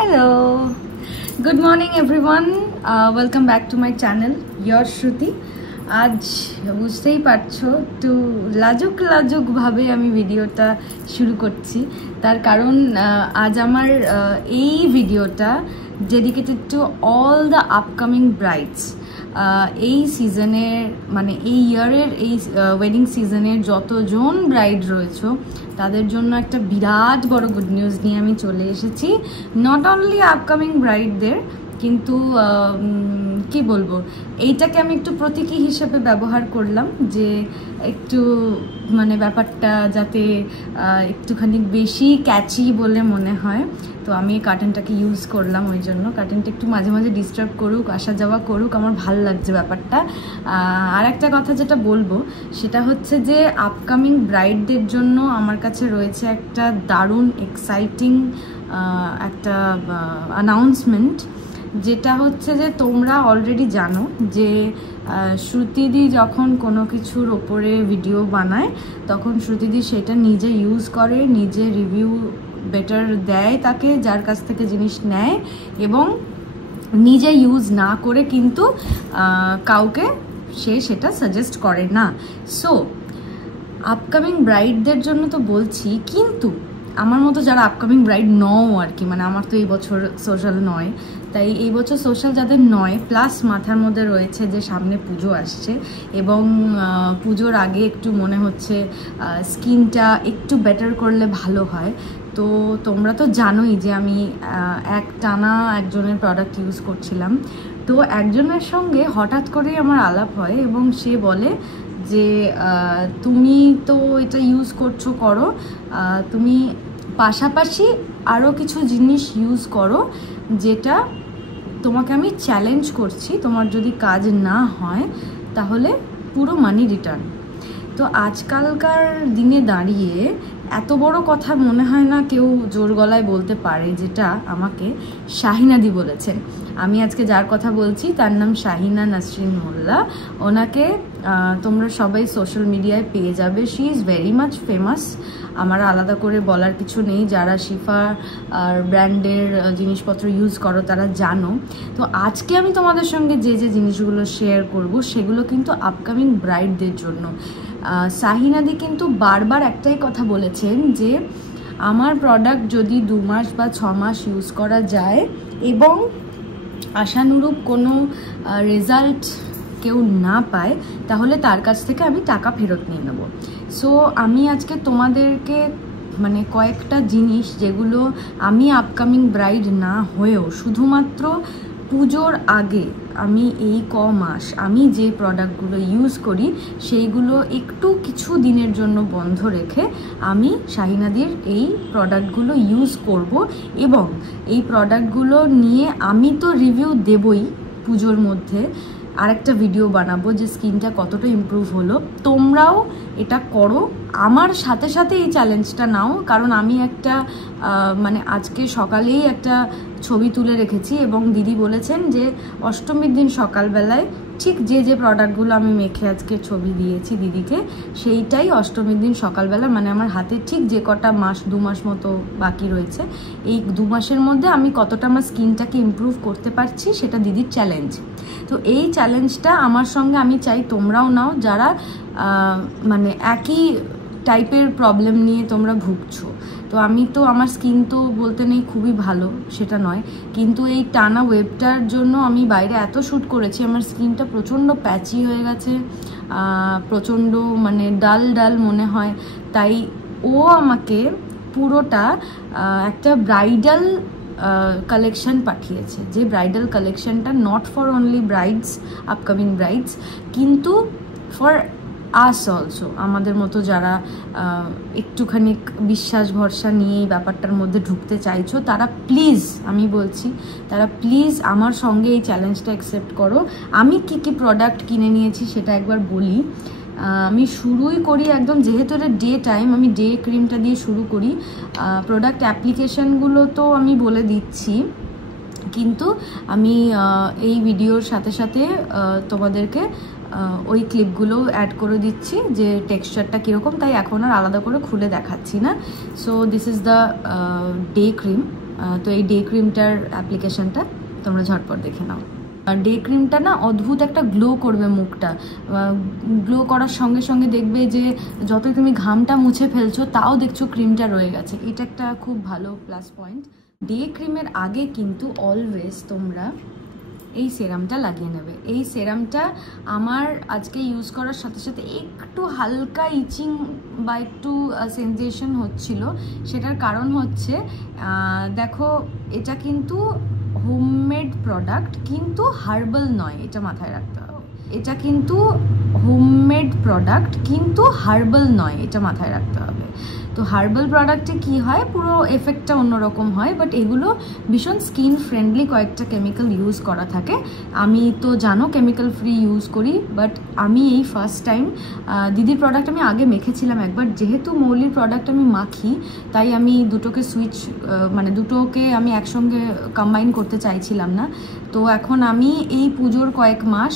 Hello, good morning everyone. Welcome back to my channel, Your Shruti. আজ বুঝতেই পারছো একটু লাজুক ভাবে আমি ভিডিওটা শুরু করছি। তার কারণ আজ আমার এই ভিডিওটা dedicated to all the upcoming brides. এই সিজনের মানে এই ইয়ারের এই ওয়েডিং সিজনের যতজন ব্রাইড রয়েছে তাদের জন্য একটা বিরাট বড় গুড নিউজ নিয়ে আমি চলে এসেছি। নট অনলি আপকামিং ব্রাইডদের, কিন্তু কি বলবো, এইটাকে আমি একটু প্রতীকী হিসেবে ব্যবহার করলাম যে একটু মানে ব্যাপারটা যাতে একটুখানি বেশি ক্যাচি বলে মনে হয়। তো আমি এই কার্টেনটাকে ইউজ করলাম, ওই জন্য কার্টেনটা একটু মাঝে মাঝে ডিস্টার্ব করুক, আসা যাওয়া করুক, আমার ভালো লাগছে ব্যাপারটা। আর একটা কথা যেটা বলবো সেটা হচ্ছে যে আপকামিং ব্রাইডদের জন্য আমার কাছে রয়েছে একটা দারুণ এক্সাইটিং একটা অ্যানাউন্সমেন্ট, যেটা হচ্ছে যে তোমরা অলরেডি জানো যে শ্রুতিদি যখন কোনো কিছুর ওপরে ভিডিও বানায় তখন শ্রুতিদি সেটা নিজে ইউজ করে, নিজে রিভিউ বেটার দেয় তাকে যার কাছ থেকে জিনিস নেয়, এবং নিজে ইউজ না করে কিন্তু কাউকে সে সেটা সাজেস্ট করে না। সো আপকামিং ব্রাইডদের জন্য তো বলছি, কিন্তু আমার মতো যারা আপকামিং ব্রাইড নও আর কি, মানে আমার তো এই বছর সোশ্যাল নয়, তাই এই বছর সোশ্যাল যাদের নয় প্লাস মাথার মধ্যে রয়েছে যে সামনে পুজো আসছে এবং পুজোর আগে একটু মনে হচ্ছে স্কিনটা একটু বেটার করলে ভালো হয়। তো তোমরা তো জানোই যে আমি টানা একজনের প্রোডাক্ট ইউজ করছিলাম। তো একজনের সঙ্গে হঠাৎ করেই আমার আলাপ হয় এবং সে বলে যে তুমি তো এটা ইউজ করো, তুমি পাশাপাশি আরও কিছু জিনিস ইউজ করো যেটা তোমাকে আমি চ্যালেঞ্জ করছি, তোমার যদি কাজ না হয় তাহলে পুরো মানি রিটার্ন। তো আজকালকার দিনে দাঁড়িয়ে এত বড় কথা মনে হয় না কেউ জোর গলায় বলতে পারে, যেটা আমাকে শাহিনাদি বলেছেন। আমি আজকে যার কথা বলছি তার নাম শাহিনা নাসরিন মোল্লা। ওনাকে তোমরা সবাই সোশ্যাল মিডিয়ায় পেয়ে যাবে। She is very much famous, আমার আলাদা করে বলার কিছু নেই। যারা শিফা আর ব্র্যান্ডের জিনিসপত্র ইউজ করো তারা জানো। তো আজকে আমি তোমাদের সঙ্গে যে যে জিনিসগুলো শেয়ার করব সেগুলো কিন্তু আপকামিং ব্রাইডদের জন্য। শাহিনাদি কিন্তু বারবার একটাই কথা বলেছেন যে আমার প্রোডাক্ট যদি 2 মাস বা 6 মাস ইউজ করা যায় এবং আশানুরূপ কোনো রেজাল্ট কেউ না পায় তাহলে তার কাছ থেকে আমি টাকা ফেরত নিয়ে নেব। সো আমি আজকে তোমাদেরকে মানে কয়েকটা জিনিস যেগুলো আমি আপকামিং ব্রাইড না হয়েও শুধুমাত্র পুজোর আগে আমি এই মাস আমি যে প্রোডাক্টগুলো ইউজ করি সেইগুলো একটু কিছু দিনের জন্য বন্ধ রেখে আমি শাহিনাদির এই প্রোডাক্টগুলো ইউজ করব, এবং এই প্রোডাক্টগুলো নিয়ে আমি তো রিভিউ দেবই পুজোর মধ্যে, আরেকটা ভিডিও বানাবো যে স্কিনটা কতটা ইমপ্রুভ হলো। তোমরাও এটা করো, আমার সাথে সাথে এই চ্যালেঞ্জটা নাও, কারণ আমি একটা মানে আজকে সকালেই একটা ছবি তুলে রেখেছি এবং দিদি বলেছেন যে অষ্টমীর দিন সকালবেলায় ঠিক যে যে প্রোডাক্টগুলো আমি মেখে আজকে ছবি দিয়েছি দিদিকে, সেইটাই অষ্টমীর দিন সকালবেলা মানে আমার হাতে ঠিক যে কটা মাস 2 মাস মতো বাকি রয়েছে, এই 2 মাসের মধ্যে আমি কতটা আমার স্কিনটাকে ইমপ্রুভ করতে পারছি সেটা দিদির চ্যালেঞ্জ। তো এই চ্যালেঞ্জটা আমার সঙ্গে আমি চাই তোমরাও নাও, যারা মানে একই টাইপের প্রবলেম নিয়ে তোমরা ভুগছো। তো আমি তো আমার স্কিন তো বলতে নেই খুবই ভালো সেটা নয়, কিন্তু এই টানা ওয়েবটার জন্য আমি বাইরে এত শ্যুট করেছি, আমার স্কিনটা প্রচণ্ড প্যাচি হয়ে গেছে, প্রচণ্ড মানে ডাল মনে হয়। তাই ও আমাকে পুরোটা একটা ব্রাইডাল কালেকশন পাঠিয়েছে, যে ব্রাইডাল কালেকশনটা not for only brides, upcoming brides, কিন্তু ফর আস অলসো, আমাদের মতো যারা একটুখানি বিশ্বাস ভরসা নিয়ে এই ব্যাপারটার মধ্যে ঢুকতে চাইছো তারা প্লিজ, আমি বলছি তারা প্লিজ আমার সঙ্গে এই চ্যালেঞ্জটা অ্যাকসেপ্ট করো। আমি কি কি প্রোডাক্ট কিনে নিয়েছি সেটা একবার বলি। আমি শুরুই করি একদম, যেহেতু এটা ডে টাইম, আমি ডে ক্রিমটা দিয়ে শুরু করি। প্রোডাক্ট অ্যাপ্লিকেশানগুলো তো আমি বলে দিচ্ছি, কিন্তু আমি এই ভিডিওর সাথে সাথে তোমাদেরকে ওই ক্লিপগুলো অ্যাড করে দিচ্ছি যে টেক্সচারটা কীরকম, তাই এখন আর আলাদা করে খুলে দেখাচ্ছি না। So this is the day cream, তো এই ডে ক্রিমটার অ্যাপ্লিকেশনটা তোমরা ঝটপট দেখে নাও। ডে ক্রিমটা না অদ্ভুত একটা গ্লো করবে মুখটা, গ্লো করার সঙ্গে সঙ্গে দেখবে যে যতই তুমি ঘামটা মুছে ফেলছো তাও দেখছো ক্রিমটা রয়ে গেছে, এটা একটা খুব ভালো প্লাস পয়েন্ট। ডে ক্রিমের আগে কিন্তু অলওয়েজ তোমরা এই সেরামটা লাগিয়ে নেবে। এই সেরামটা আমার আজকে ইউজ করার সাথে সাথে একটু হালকা ইচিং বা একটু সেন্সেশন হচ্ছিল, সেটার কারণ হচ্ছে দেখো এটা কিন্তু হোমমেড প্রোডাক্ট, কিন্তু হার্বাল নয়, এটা মাথায় রাখতে হবে। এটা কিন্তু হোমমেড প্রোডাক্ট, কিন্তু হার্বাল নয়, এটা মাথায় রাখতে হবে। তো হার্বাল প্রোডাক্টে কি হয়, পুরো এফেক্টটা অন্যরকম হয়, বাট এগুলো ভীষণ স্কিন ফ্রেন্ডলি, কয়েকটা কেমিক্যাল ইউজ করা থাকে। আমি তো জানো কেমিক্যাল ফ্রি ইউজ করি, বাট আমি এই ফার্স্ট টাইম দিদির প্রোডাক্ট আমি আগে মেখেছিলাম একবার, যেহেতু মৌলির প্রোডাক্ট আমি মাখি তাই আমি দুটোকে মানে দুটোকে আমি একসঙ্গে কম্বাইন করতে চাইছিলাম না। তো এখন আমি এই পুজোর কয়েক মাস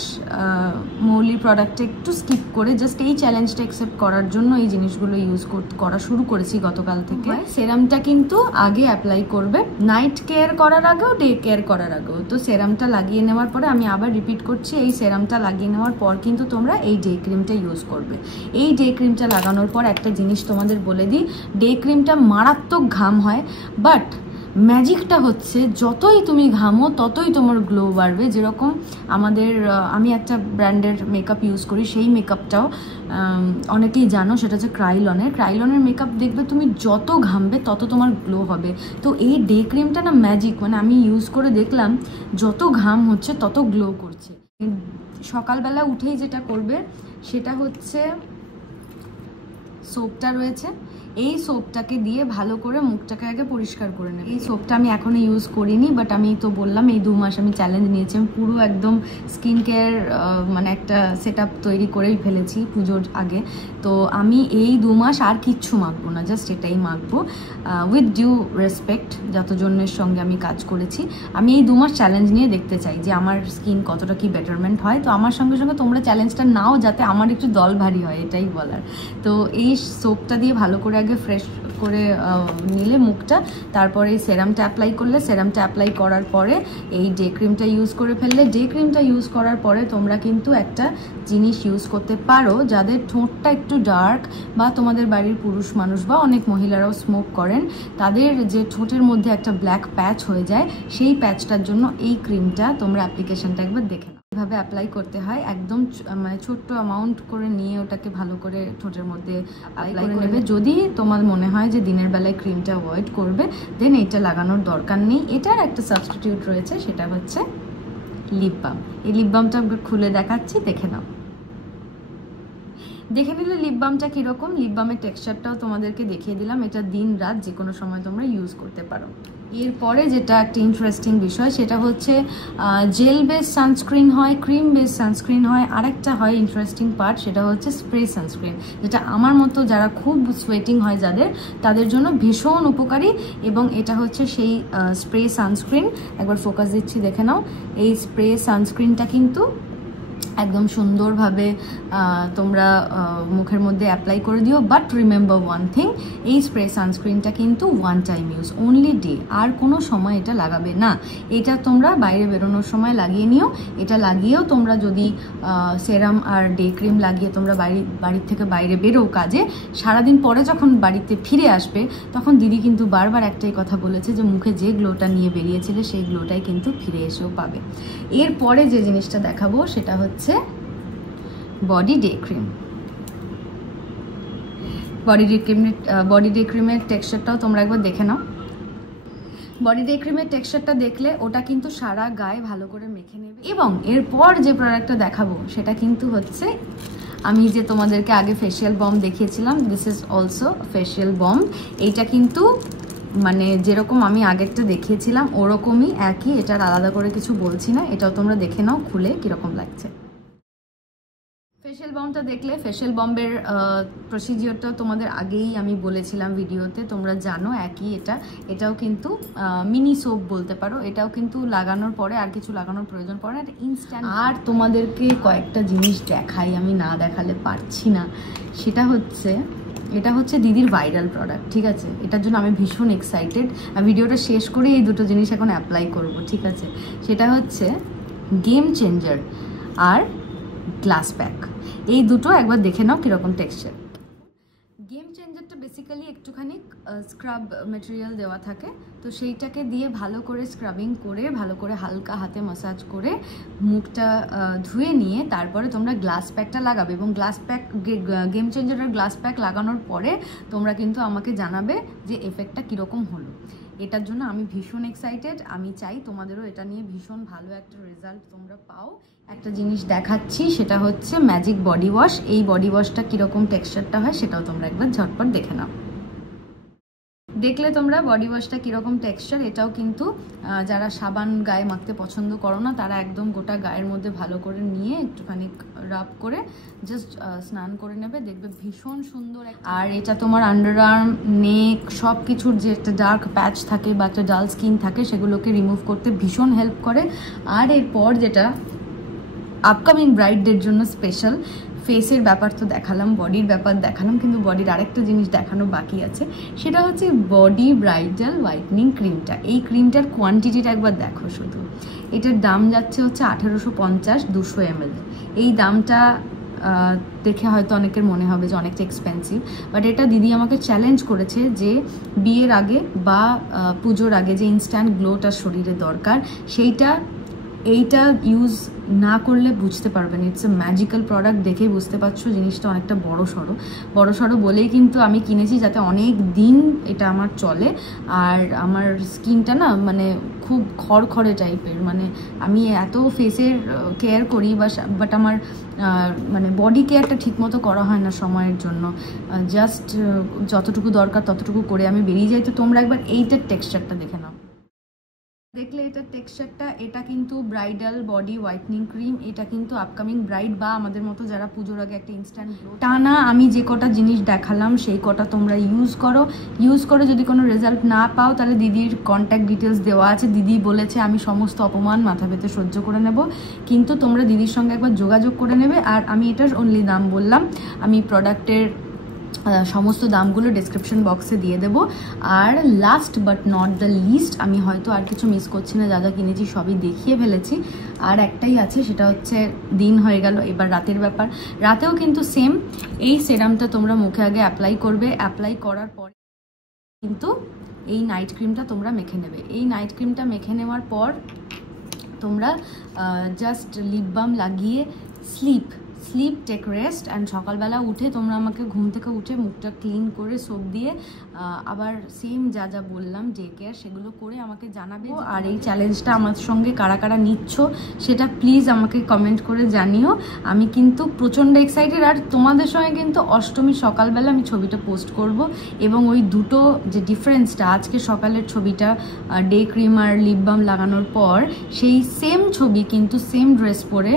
মৌলির প্রোডাক্টটা একটু স্কিপ করে জাস্ট এই চ্যালেঞ্জটা অ্যাকসেপ্ট করার জন্য এই জিনিসগুলো ইউজ করা শুরু করেছি গতকাল থেকে। সেরামটা কিন্তু আগে অ্যাপ্লাই করবে, নাইট কেয়ার করার আগেও ডে কেয়ার করার আগেও। তো সেরামটা লাগিয়ে নেওয়ার পরে আমি আবার রিপিট করছি, এই সেরামটা লাগিয়ে নেওয়ার পর কিন্তু তোমরা এই ডে ক্রিমটা ইউজ করবে। এই ডে ক্রিমটা লাগানোর পর একটা জিনিস তোমাদের বলে দিই, ডে ক্রিমটা মারাত্মক ঘাম হয়, বাট ম্যাজিকটা হচ্ছে যতই তুমি ঘামো ততই তোমার গ্লো বাড়বে। যেরকম আমি একটা ব্র্যান্ডের মেকআপ ইউজ করি, সেই মেকআপটাও অনেকেই জানো, সেটা হচ্ছে ক্রাইলনের মেকআপ। দেখবে তুমি যত ঘামবে তত তোমার গ্লো হবে। তো এই ডে ক্রিমটা না ম্যাজিক, মানে আমি ইউজ করে দেখলাম যত ঘাম হচ্ছে তত গ্লো করছে। সকালবেলা উঠেই যেটা করবে সেটা হচ্ছে সোপটা রয়েছে, এই সোপটাকে দিয়ে ভালো করে মুখটাকে আগে পরিষ্কার করে নেবে। এই সোপটা আমি এখনো ইউজ করিনি, বাট আমি তো বললাম এই 2 মাস আমি চ্যালেঞ্জ নিয়েছি, আমি পুরো একদম স্কিন কেয়ার মানে একটা সেট আপ তৈরি করেই ফেলেছি পুজোর আগে। তো আমি এই 2 মাস আর কিচ্ছু মাখবো না, জাস্ট এটাই মাখবো উইথ ডিউ রেসপেক্ট যতজনের সঙ্গে আমি কাজ করেছি। আমি এই 2 মাস চ্যালেঞ্জ নিয়ে দেখতে চাই যে আমার স্কিন কতটা কি বেটারমেন্ট হয়। তো আমার সঙ্গে সঙ্গে তোমরা চ্যালেঞ্জটা নাও, যাতে আমার একটু দল ভারী হয়, এটাই বলার। তো এই সোপটা দিয়ে ভালো করে আগে ফ্রেশ করে নিলে মুখটা, তারপরে এই সেরামটা অ্যাপ্লাই করলে, সেরামটা অ্যাপ্লাই করার পরে এই ডে ক্রিমটা ইউজ করে ফেললে। ডে ক্রিমটা ইউজ করার পরে তোমরা কিন্তু একটা জিনিস ইউজ করতে পারো, যাদের ঠোঁটটা একটু ডার্ক, বা তোমাদের বাড়ির পুরুষ মানুষ বা অনেক মহিলারাও স্মোক করেন, তাদের যে ঠোঁটের মধ্যে একটা ব্ল্যাক প্যাচ হয়ে যায়, সেই প্যাচটার জন্য এই ক্রিমটা তোমরা অ্যাপ্লিকেশনটা একবার দেখে নাও। এভাবে অ্যাপ্লাই করতে হয়, একদম মানে ছোট্ট অ্যামাউন্ট করে নিয়ে ওটাকে ভালো করে ঠোঁটের মধ্যে অ্যাপ্লাই করে নেবে। যদি তোমার মনে হয় যে দিনের বেলায় ক্রিমটা অ্যাভয়েড করবে, দেন এটা লাগানোর দরকার নেই। এটার একটা সাবস্টিটিউট রয়েছে, সেটা হচ্ছে লিপ বাম। এই লিপ বামটা খুলে দেখাচ্ছি, দেখে নাও। দেখে নিলে লিপ বামটা কীরকম, লিপ বামের টেক্সচারটাও তোমাদেরকে দেখিয়ে দিলাম। এটা দিন রাত যে কোনো সময় তোমরা ইউজ করতে পারো। এরপরে যেটা একটা ইন্টারেস্টিং বিষয়, সেটা হচ্ছে জেল বেস সানস্ক্রিন হয়, ক্রিম বেস সানস্ক্রিন হয়, আরেকটা হয় ইন্টারেস্টিং পার্ট, সেটা হচ্ছে স্প্রে সানস্ক্রিন, যেটা আমার মতো যারা খুব সোয়েটিং হয় তাদের জন্য ভীষণ উপকারী। এবং এটা হচ্ছে সেই স্প্রে সানস্ক্রিন। একবার ফোকাস দিচ্ছি, দেখে নাও। এই স্প্রে সানস্ক্রিনটা কিন্তু একদম সুন্দরভাবে তোমরা মুখের মধ্যে অ্যাপ্লাই করে দিও। বাট রিমেম্বার ওয়ান থিং, এই স্প্রে সানস্ক্রিনটা কিন্তু one time use, only day, আর কোনো সময় এটা লাগাবে না। এটা তোমরা বাইরে বেরোনোর সময় লাগিয়ে নিও। এটা লাগিয়েও তোমরা যদি সেরাম আর ডে ক্রিম লাগিয়ে তোমরা বাড়ির থেকে বাইরে বেরো কাজে, সারাদিন পরে যখন বাড়িতে ফিরে আসবে, তখন দিদি কিন্তু বারবার একটাই কথা বলেছে যে মুখে যে গ্লোটা নিয়ে বেরিয়েছিলে সেই গ্লোটাই কিন্তু ফিরে এসেও পাবে। এরপরে যে জিনিসটা দেখাবো সেটা হচ্ছে body day cream. Body day ক্রিমের টেক্সচারটাও তোমরা একবার দেখে নাও। বডি ডে ক্রিমের টেক্সচারটা দেখলে ওটা কিন্তু সারা গায়ে ভালো করে মেখে নেবে। এবং এরপর যে প্রোডাক্টটা দেখাবো সেটা কিন্তু হচ্ছে, আমি যে তোমাদেরকে আগে ফেশিয়াল বম দেখিয়েছিলাম, this is also facial balm. এইটা কিন্তু মানে যেরকম আমি আগেরটা দেখিয়েছিলাম ওরকমই একই, এটার আলাদা করে কিছু বলছি না। এটাও তোমরা দেখে নাও খুলে কীরকম লাগছে। ফেশিয়াল বমটা দেখলে, ফেশিয়াল বমের প্রসিজিওরটা তোমাদের আগেই আমি বলেছিলাম ভিডিওতে, তোমরা জানো একই। এটাও কিন্তু মিনি সোপ বলতে পারো। এটাও কিন্তু লাগানোর পরে আর কিছু লাগানোর প্রয়োজন পড়ে না, এটা ইনস্ট্যান্ট। আর তোমাদেরকে কয়েকটা জিনিস দেখাই, আমি না দেখালে পারছি না। সেটা হচ্ছে এটা হচ্ছে দিদির ভাইরাল প্রোডাক্ট, ঠিক আছে? এটার জন্য আমি ভীষণ এক্সাইটেড। আর ভিডিওটা শেষ করে এই দুটো জিনিস এখন অ্যাপ্লাই করব, ঠিক আছে? সেটা হচ্ছে গেম চেঞ্জার আর গ্লাস প্যাক। এই দুটো একবার দেখে নাও কীরকম টেক্সচার। গেম চেঞ্জারটা বেসিক্যালি একটুখানি স্ক্রাব ম্যাটেরিয়াল দেওয়া থাকে, তো সেইটাকে দিয়ে ভালো করে স্ক্রাবিং করে ভালো করে হালকা হাতে ম্যাসাজ করে মুখটা ধুয়ে নিয়ে তারপরে তোমরা গ্লাস প্যাকটা লাগাবে। এবং গ্লাস প্যাক গেম চেঞ্জারের গ্লাস প্যাক লাগানোর পরে তোমরা কিন্তু আমাকে জানাবে যে এফেক্টটা কীরকম হলো। এটার জন্য আমি ভীষণ এক্সাইটেড। আমি চাই তোমাদেরও এটা নিয়ে ভীষণ ভালো একটা রেজাল্ট তোমরা পাও। একটা জিনিস দেখাচ্ছি, সেটা হচ্ছে ম্যাজিক বডি ওয়াশ। এই বডি ওয়াশটা কীরকম টেক্সচারটা হয় সেটাও তোমরা একবার ঝটপট দেখে নাও। দেখলে তোমরা বডি ওয়াশটা কীরকম টেক্সচার। এটাও কিন্তু যারা সাবান গায়ে মাখতে পছন্দ করো না তারা একদম গোটা গায়ের মধ্যে ভালো করে নিয়ে একটুখানি রাব করে জাস্ট স্নান করে নেবে, দেখবে ভীষণ সুন্দর। আর এটা তোমার আন্ডার আর্ম, নেক সব কিছুর যে একটা ডার্ক প্যাচ থাকে বা একটা ডাল স্কিন থাকে সেগুলোকে রিমুভ করতে ভীষণ হেল্প করে। আর এরপর যেটা আপকামিং ব্রাইডদের জন্য স্পেশাল, ফেসের ব্যাপার তো দেখালাম, বডির ব্যাপার দেখালাম, কিন্তু বডির আরেকটা জিনিস দেখানো বাকি আছে, সেটা হচ্ছে বডি ব্রাইডাল হোয়াইটনিং ক্রিমটা। এই ক্রিমটার কোয়ান্টিটিটা একবার দেখো শুধু। এটার দাম যাচ্ছে হচ্ছে 1850, 200 ml। এই দামটা দেখে হয়তো অনেকের মনে হবে যে অনেকটা এক্সপেন্সিভ, বাট এটা দিদি আমাকে চ্যালেঞ্জ করেছে যে বিয়ের আগে বা পুজোর আগে যে ইনস্ট্যান্ট গ্লোটা শরীরে দরকার এইটা ইউজ না করলে বুঝতে পারবেন। ইটস এ ম্যাজিক্যাল প্রোডাক্ট, দেখেই বুঝতে পারছো জিনিসটা অনেকটা বড় সড়ো বলেই কিন্তু আমি কিনেছি, যাতে অনেক দিন এটা আমার চলে। আর আমার স্কিনটা না মানে খুব খড়খড়ে টাইপের, মানে আমি এত ফেসের কেয়ার করি বাট আমার মানে বডি কেয়ারটা ঠিকমতো করা হয় না সময়ের জন্য। জাস্ট যতটুকু দরকার ততটুকু করে আমি বেরিয়ে যাই। তো তোমরা একবার এইটার টেক্সচারটা দেখে নাও। দেখলে এটার টেক্সচারটা, এটা কিন্তু ব্রাইডাল বডি হোয়াইটনিং ক্রিম। এটা কিন্তু আপকামিং ব্রাইড বা আমাদের মতো যারা পুজোর আগে একটা ইনস্ট্যান্ট গ্লো টানা। আমি যে কটা জিনিস দেখালাম সেই কটা তোমরা ইউজ করে যদি কোনো রেজাল্ট না পাও তাহলে দিদির কন্ট্যাক্ট ডিটেলস দেওয়া আছে। দিদি বলেছে আমি সমস্ত অপমান মাথা পেতে সহ্য করে নেব, কিন্তু তোমরা দিদির সঙ্গে একবার যোগাযোগ করে নেবে। আর আমি এটার অনলি দাম বললাম, আমি প্রোডাক্টের সমস্ত দামগুলো ডেসক্রিপশন বক্সে দিয়ে দেবো। আর last but not the least, আমি হয়তো আর কিছু মিস করছি না, যা যা কিনেছি সবই দেখিয়ে ফেলেছি। আর একটাই আছে, সেটা হচ্ছে দিন হয়ে গেল, এবার রাতের ব্যাপার। রাতেও কিন্তু সেম এই সেরামটা তোমরা মুখে আগে অ্যাপ্লাই করবে। অ্যাপ্লাই করার পরে কিন্তু এই নাইট ক্রিমটা তোমরা মেখে নেবে। এই নাইট ক্রিমটা মেখে নেওয়ার পর তোমরা জাস্ট লিপ বাম লাগিয়ে স্লিপ টেক রেস্ট। অ্যান্ড সকালবেলা উঠে তোমরা আমাকে ঘুম থেকে উঠে মুখটা ক্লিন করে সোপ দিয়ে আবার সেম যা যা বললাম ডে কেয়ার সেগুলো করে আমাকে জানাবে। আর এই চ্যালেঞ্জটা আমার সঙ্গে কারা কারা নিচ্ছ সেটা প্লিজ আমাকে কমেন্ট করে জানিও। আমি কিন্তু প্রচণ্ড এক্সাইটেড। আর তোমাদের সঙ্গে কিন্তু অষ্টমী সকালবেলা আমি ছবিটা পোস্ট করব, এবং ওই দুটো যে ডিফারেন্সটা, আজকে সকালের ছবিটা ডে ক্রিম আর লিপ বাম লাগানোর পর, সেই সেম ছবি কিন্তু সেম ড্রেস পরে,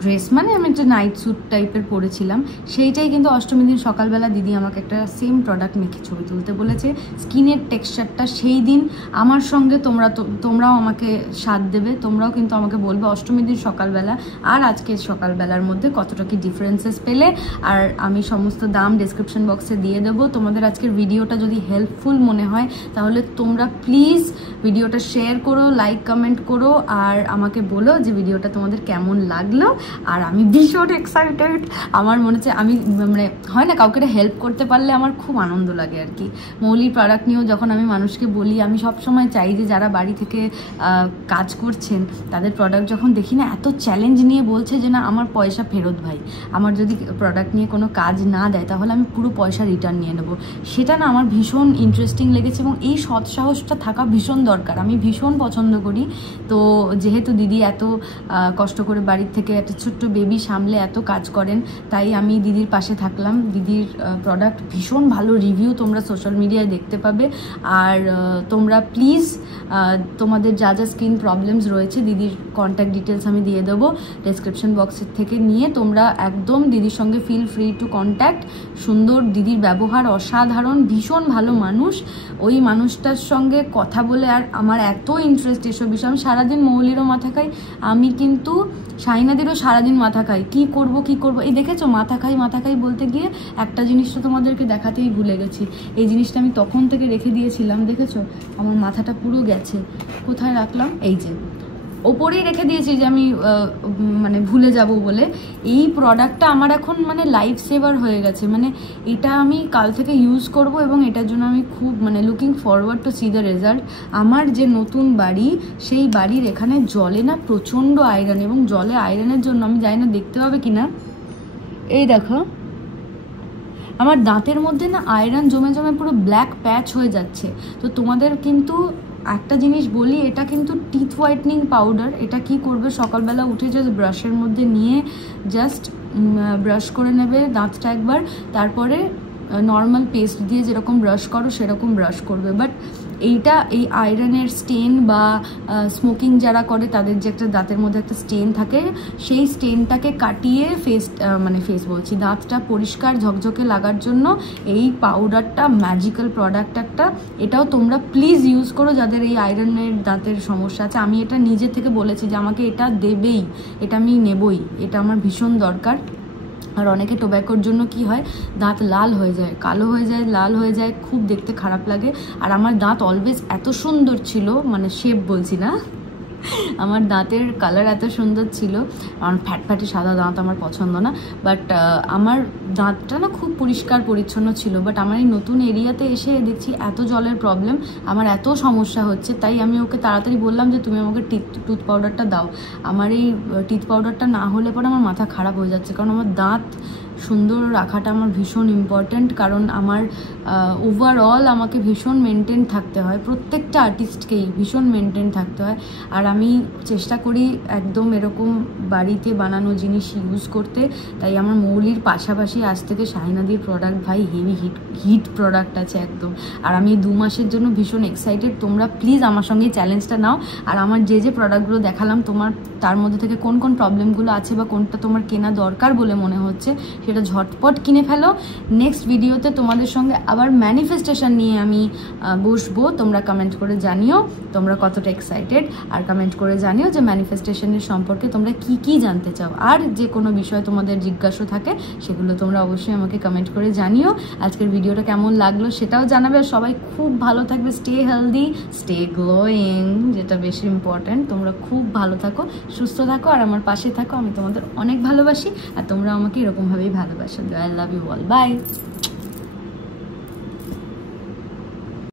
ড্রেস মানে আমি একটা নাইট স্যুট টাইপের পরেছিলাম, সেইটাই কিন্তু অষ্টমীর দিন সকালবেলা দিদি আমাকে একটা সেম প্রোডাক্ট মেখে ছবি তুলতে বলেছে। স্কিনের টেক্সচারটা সেই দিন আমার সঙ্গে তোমরাও আমাকে সাথ দেবে, তোমরাও কিন্তু আমাকে বলবে অষ্টমীর দিন সকালবেলা আর আজকের সকালবেলার মধ্যে কতটা কি ডিফারেন্সেস পেলে। আর আমি সমস্ত দাম ডেসক্রিপশন বক্সে দিয়ে দেবো। তোমাদের আজকের ভিডিওটা যদি হেল্পফুল মনে হয় তাহলে তোমরা প্লিজ ভিডিওটা শেয়ার করো, লাইক কমেন্ট করো, আর আমাকে বলো যে ভিডিওটা তোমাদের কেমন লাগলো। আর আমি ভীষণ এক্সাইটেড। আমার মনে হচ্ছে আমি মানে হয় না কাউকে হেল্প করতে পারলে আমার খুব আনন্দ লাগে আর কি। মৌলির প্রোডাক্ট নিয়েও যখন আমি মানুষকে বলি, আমি সবসময় চাই যে যারা বাড়ি থেকে কাজ করছেন তাদের প্রোডাক্ট যখন দেখি না এত চ্যালেঞ্জ নিয়ে বলছে যে না আমার পয়সা ফেরত ভাই, আমার যদি প্রোডাক্ট নিয়ে কোনো কাজ না দেয় তাহলে আমি পুরো পয়সা রিটার্ন নিয়ে নেব, সেটা না আমার ভীষণ ইন্টারেস্টিং লেগেছে। এবং এই সৎসাহসটা থাকা ভীষণ দরকার, আমি ভীষণ পছন্দ করি। তো যেহেতু দিদি এত কষ্ট করে বাড়ির থেকে একটা ছোট্ট বেবি সামলে এত কাজ করেন, তাই আমি দিদির পাশে থাকলাম। দিদির প্রোডাক্ট ভীষণ ভালো রিভিউ তোমরা সোশ্যাল মিডিয়ায় দেখতে পাবে। আর তোমরা প্লিজ তোমাদের যা যা স্কিন প্রবলেমস রয়েছে দিদির কন্ট্যাক্ট ডিটেলস আমি দিয়ে দেবো ডেসক্রিপশন বক্সের থেকে, নিয়ে তোমরা একদম দিদির সঙ্গে ফিল ফ্রি টু কন্ট্যাক্ট। সুন্দর, দিদির ব্যবহার অসাধারণ, ভীষণ ভালো মানুষ। ওই মানুষটার সঙ্গে কথা বলে আর আমার এত ইন্টারেস্ট এসব বিষয়। আমি সারাদিন মৌলিরও মাথা খাই, আমি কিন্তু শাহিনাদিরও সারাদিন মাথা খাই, কি করব। এই দেখেছো মাথা খাই বলতে গিয়ে একটা জিনিসটা তোমাদেরকে দেখাতেই ভুলে গেছি। এই জিনিসটা আমি তখন থেকে রেখে দিয়েছিলাম, দেখেছো আমার মাথাটা পুরো গেছে। কোথায় রাখলাম? এই যে ওপরেই রেখে দিয়েছি, যে আমি মানে ভুলে যাব বলে। এই প্রোডাক্টটা আমার এখন মানে লাইফ সেভার হয়ে গেছে। মানে এটা আমি কাল থেকে ইউজ করব এবং এটার জন্য আমি খুব মানে looking forward to C the result. আমার যে নতুন বাড়ি, সেই বাড়ির এখানে জলে না প্রচণ্ড আয়রন, এবং জলে আয়রনের জন্য আমি জানি না দেখতে পাবে কিনা, এই দেখো আমার দাঁতের মধ্যে না আয়রন জমে পুরো ব্ল্যাক প্যাচ হয়ে যাচ্ছে। তো তোমাদের কিন্তু একটা জিনিস বলি, এটা কিন্তু টিথ হোয়াইটনিং পাউডার। এটা কি করবে, সকালবেলা উঠে জাস্ট ব্রাশের মধ্যে নিয়ে জাস্ট ব্রাশ করে নেবে দাঁতটা একবার, তারপরে নর্মাল পেস্ট দিয়ে যেরকম ব্রাশ করো সেরকম ব্রাশ করবে। বাট এইটা এই আয়রনের স্টেন বা স্মোকিং যারা করে তাদের যে একটা দাঁতের মধ্যে একটা স্টেন থাকে, সেই স্টেনটাকে কাটিয়ে ফেস বলছি দাঁতটা পরিষ্কার ঝকঝকে লাগার জন্য এই পাউডারটা ম্যাজিক্যাল প্রোডাক্ট একটা। এটাও তোমরা প্লিজ ইউজ করো যাদের এই আয়রনের দাঁতের সমস্যা আছে। আমি এটা নিজে থেকে বলেছি যে আমাকে এটা দেবেই, এটা আমি নেবই, এটা আমার ভীষণ দরকার। আর অনেকে টোব্যাকোর জন্য কি হয়, দাঁত লাল হয়ে যায়, কালো হয়ে যায়, লাল হয়ে যায়, খুব দেখতে খারাপ লাগে। আর আমার দাঁত অলওয়েজ এত সুন্দর ছিল, মানে শেপ বলছি না, আমার দাঁতের কালার এত সুন্দর ছিল। আমার ফ্যাটফ্যাটে সাদা দাঁত আমার পছন্দ না, বাট আমার দাঁতটা না খুব পরিষ্কার পরিচ্ছন্ন ছিল। বাট আমার এই নতুন এরিয়াতে এসে দেখছি এত জলের প্রবলেম, আমার এত সমস্যা হচ্ছে। তাই আমি ওকে তাড়াতাড়ি বললাম যে তুমি আমাকে টুথ পাউডারটা দাও। আমার এই টিথ পাউডারটা না হলে পরে আমার মাথা খারাপ হয়ে যাচ্ছে, কারণ আমার দাঁত সুন্দর রাখাটা আমার ভীষণ ইম্পর্ট্যান্ট। কারণ আমার ওভারঅল আমাকে ভীষণ মেনটেন থাকতে হয়, প্রত্যেকটা আর্টিস্টকেই ভীষণ মেনটেন থাকতে হয়। আর আমি চেষ্টা করি একদম এরকম বাড়িতে বানানো জিনিস ইউজ করতে। তাই আমার মৌলির পাশাপাশি আজ থেকে শাহিনাদির প্রোডাক্ট ভাই হেভি হিট প্রোডাক্ট আছে একদম। আর আমি 2 মাসের জন্য ভীষণ এক্সাইটেড। তোমরা প্লিজ আমার সঙ্গে চ্যালেঞ্জটা নাও, আর আমার যে প্রোডাক্টগুলো দেখালাম তোমার তার মধ্যে থেকে কোন কোন প্রবলেমগুলো আছে বা কোনটা তোমার কেনা দরকার বলে মনে হচ্ছে সেটা ঝটপট কিনে ফেলো। নেক্সট ভিডিওতে তোমাদের সঙ্গে আবার ম্যানিফেস্টেশন নিয়ে আমি বসবো। তোমরা কমেন্ট করে জানিও তোমরা কতটা এক্সাইটেড, আর কমেন্ট করে জানিও যে ম্যানিফেস্টেশনের সম্পর্কে তোমরা কি জানতে চাও। আর যে কোনো বিষয় তোমাদের জিজ্ঞাসা থাকে সেগুলো তোমরা অবশ্যই আমাকে কমেন্ট করে জানিও। আজকের ভিডিওটা কেমন লাগলো সেটাও জানাবে। আর সবাই খুব ভালো থাকবে, স্টে হেলদি, স্টে গ্লোয়িং, যেটা বেশি ইম্পর্ট্যান্ট। তোমরা খুব ভালো থাকো, সুস্থ থাকো, আর আমার পাশে থাকো। আমি তোমাদের অনেক ভালোবাসি, আর তোমরা আমাকে এরকমভাবেই ভালোবাসো। I love you all, by.